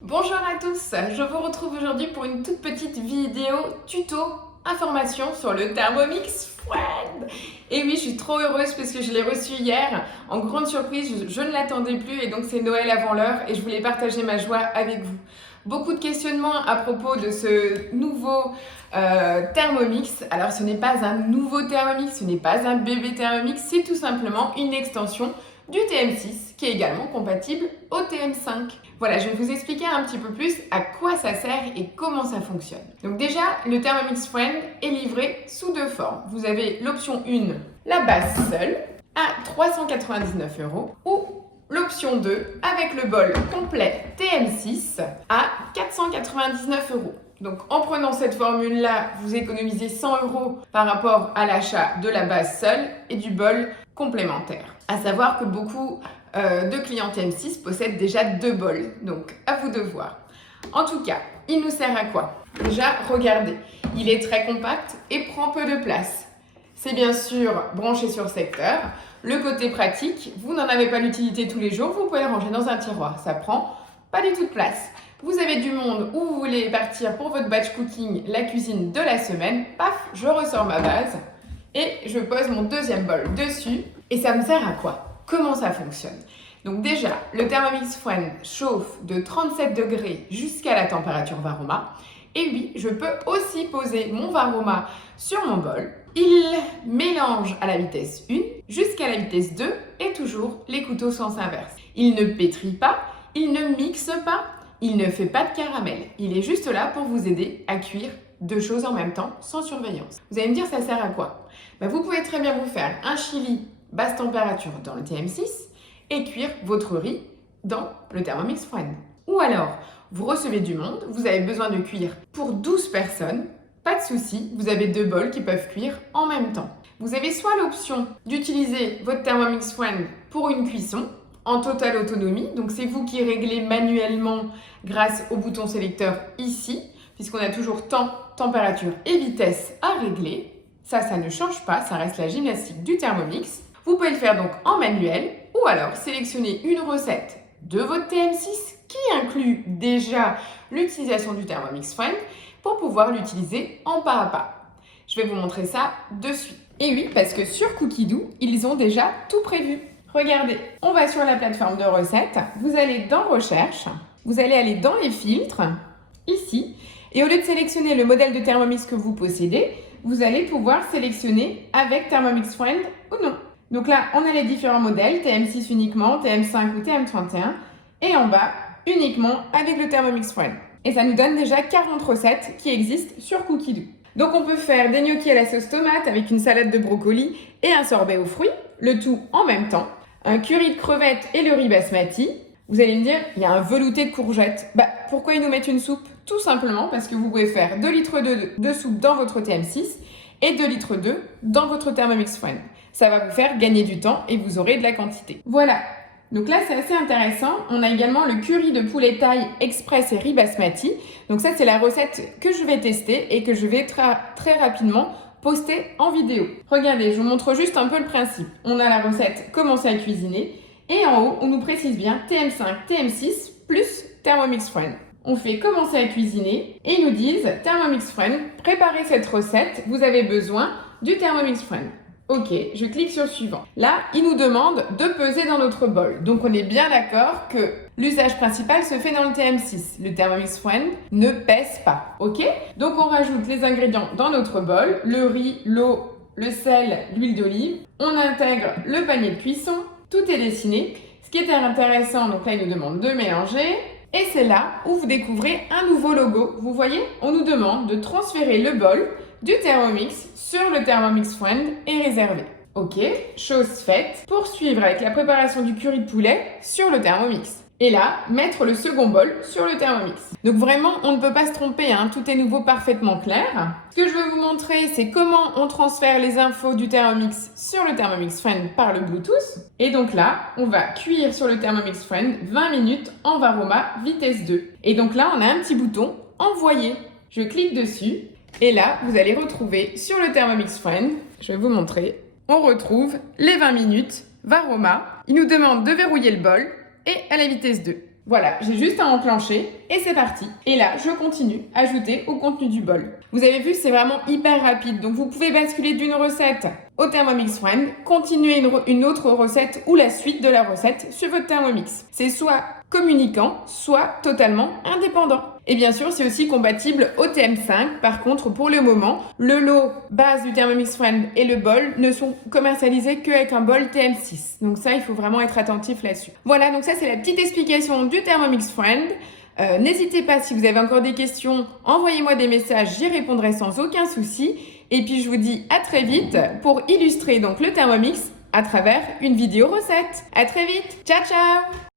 Bonjour à tous, je vous retrouve aujourd'hui pour une toute petite vidéo tuto information sur le Thermomix Friend. Et oui, je suis trop heureuse parce que je l'ai reçu hier en grande surprise, je ne l'attendais plus et donc c'est Noël avant l'heure et je voulais partager ma joie avec vous. Beaucoup de questionnements à propos de ce nouveau Thermomix. Alors ce n'est pas un nouveau Thermomix, ce n'est pas un bébé Thermomix, c'est tout simplement une extension du TM6 qui est également compatible au TM5. Voilà, je vais vous expliquer un petit peu plus à quoi ça sert et comment ça fonctionne. Donc déjà, le Thermomix Friend est livré sous deux formes. Vous avez l'option 1, la base seule, à 399 € ou l'option 2, avec le bol complet TM6 à 499 €. Donc en prenant cette formule-là, vous économisez 100 € par rapport à l'achat de la base seule et du bol complémentaire. À savoir que beaucoup de clients TM6 possèdent déjà deux bols, donc à vous de voir. En tout cas, il nous sert à quoi? Déjà, regardez, il est très compact et prend peu de place. C'est bien sûr branché sur secteur. Le côté pratique, vous n'en avez pas l'utilité tous les jours, vous pouvez le ranger dans un tiroir. Ça prend pas du tout de place. Vous avez du monde où vous voulez partir pour votre batch cooking, la cuisine de la semaine. Paf, je ressors ma base et je pose mon deuxième bol dessus. Et ça me sert à quoi? Comment ça fonctionne? Donc déjà, le Thermomix Friend chauffe de 37 degrés jusqu'à la température Varoma. Et oui, je peux aussi poser mon Varoma sur mon bol. Il mélange à la vitesse 1 jusqu'à la vitesse 2 et toujours les couteaux sens inverse. Il ne pétrit pas, il ne mixe pas, il ne fait pas de caramel. Il est juste là pour vous aider à cuire deux choses en même temps sans surveillance. Vous allez me dire, ça sert à quoi? Vous pouvez très bien vous faire un chili basse température dans le TM6 et cuire votre riz dans le Thermomix Friend. Ou alors, vous recevez du monde, vous avez besoin de cuire pour 12 personnes, pas de souci, vous avez deux bols qui peuvent cuire en même temps. Vous avez soit l'option d'utiliser votre Thermomix Friend pour une cuisson en totale autonomie, donc c'est vous qui réglez manuellement grâce au bouton sélecteur ici, puisqu'on a toujours temps, température et vitesse à régler. Ça ne change pas, ça reste la gymnastique du Thermomix. Vous pouvez le faire donc en manuel ou alors sélectionner une recette de votre TM6 qui inclut déjà l'utilisation du Thermomix Friend pour pouvoir l'utiliser en pas à pas. Je vais vous montrer ça de suite. Et oui, parce que sur Cookidoo, ils ont déjà tout prévu. Regardez, on va sur la plateforme de recettes, vous allez dans Recherche, vous allez aller dans les filtres, ici, et au lieu de sélectionner le modèle de Thermomix que vous possédez, vous allez pouvoir sélectionner avec Thermomix Friend ou non. Donc là, on a les différents modèles, TM6 uniquement, TM5 ou TM31, et en bas, uniquement avec le Thermomix Friend. Et ça nous donne déjà 40 recettes qui existent sur Cookidoo. Donc on peut faire des gnocchis à la sauce tomate avec une salade de brocoli et un sorbet aux fruits, le tout en même temps, un curry de crevettes et le riz basmati. Vous allez me dire, il y a un velouté de courgettes. Pourquoi ils nous mettent une soupe? Tout simplement parce que vous pouvez faire 2 litres de soupe dans votre TM6 et 2 litres dans votre Thermomix Friend. Ça va vous faire gagner du temps et vous aurez de la quantité. Voilà, donc là c'est assez intéressant. On a également le curry de poulet thaï express et riz basmati. Donc ça c'est la recette que je vais tester et que je vais très rapidement poster en vidéo. Regardez, je vous montre juste un peu le principe. On a la recette commencer à cuisiner et en haut on nous précise bien TM5, TM6 plus Thermomix Friend. On fait commencer à cuisiner et ils nous disent Thermomix Friend, préparez cette recette, vous avez besoin du Thermomix Friend. Ok, je clique sur suivant. Là, il nous demande de peser dans notre bol. Donc on est bien d'accord que l'usage principal se fait dans le TM6. Le Thermomix Friend ne pèse pas. Ok? Donc on rajoute les ingrédients dans notre bol, le riz, l'eau, le sel, l'huile d'olive. On intègre le panier de cuisson. Tout est dessiné. Ce qui est intéressant, donc là il nous demande de mélanger. Et c'est là où vous découvrez un nouveau logo. Vous voyez, on nous demande de transférer le bol du Thermomix sur le Thermomix Friend est réservé. Ok, chose faite. Poursuivre avec la préparation du curry de poulet sur le Thermomix. Et là, mettre le second bol sur le Thermomix. Donc vraiment, on ne peut pas se tromper, hein, tout est nouveau parfaitement clair. Ce que je veux vous montrer, c'est comment on transfère les infos du Thermomix sur le Thermomix Friend par le Bluetooth. Et donc là, on va cuire sur le Thermomix Friend 20 minutes en Varoma vitesse 2. Et donc là, on a un petit bouton envoyer. Je clique dessus. Et là, vous allez retrouver sur le Thermomix Friend, je vais vous montrer, on retrouve les 20 minutes Varoma. Il nous demande de verrouiller le bol et à la vitesse 2. Voilà, j'ai juste à enclencher et c'est parti. Et là, je continue, ajouter au contenu du bol. Vous avez vu, c'est vraiment hyper rapide. Donc vous pouvez basculer d'une recette au Thermomix Friend, continuer une autre recette ou la suite de la recette sur votre Thermomix. C'est soit communicant, soit totalement indépendant. Et bien sûr, c'est aussi compatible au TM5. Par contre, pour le moment, le lot base du Thermomix Friend et le bol ne sont commercialisés qu'avec un bol TM6. Donc ça, il faut vraiment être attentif là-dessus. Voilà, donc ça, c'est la petite explication du Thermomix Friend. N'hésitez pas, si vous avez encore des questions, envoyez-moi des messages, j'y répondrai sans aucun souci. Et puis, je vous dis à très vite pour illustrer donc le Thermomix à travers une vidéo recette. À très vite. Ciao, ciao!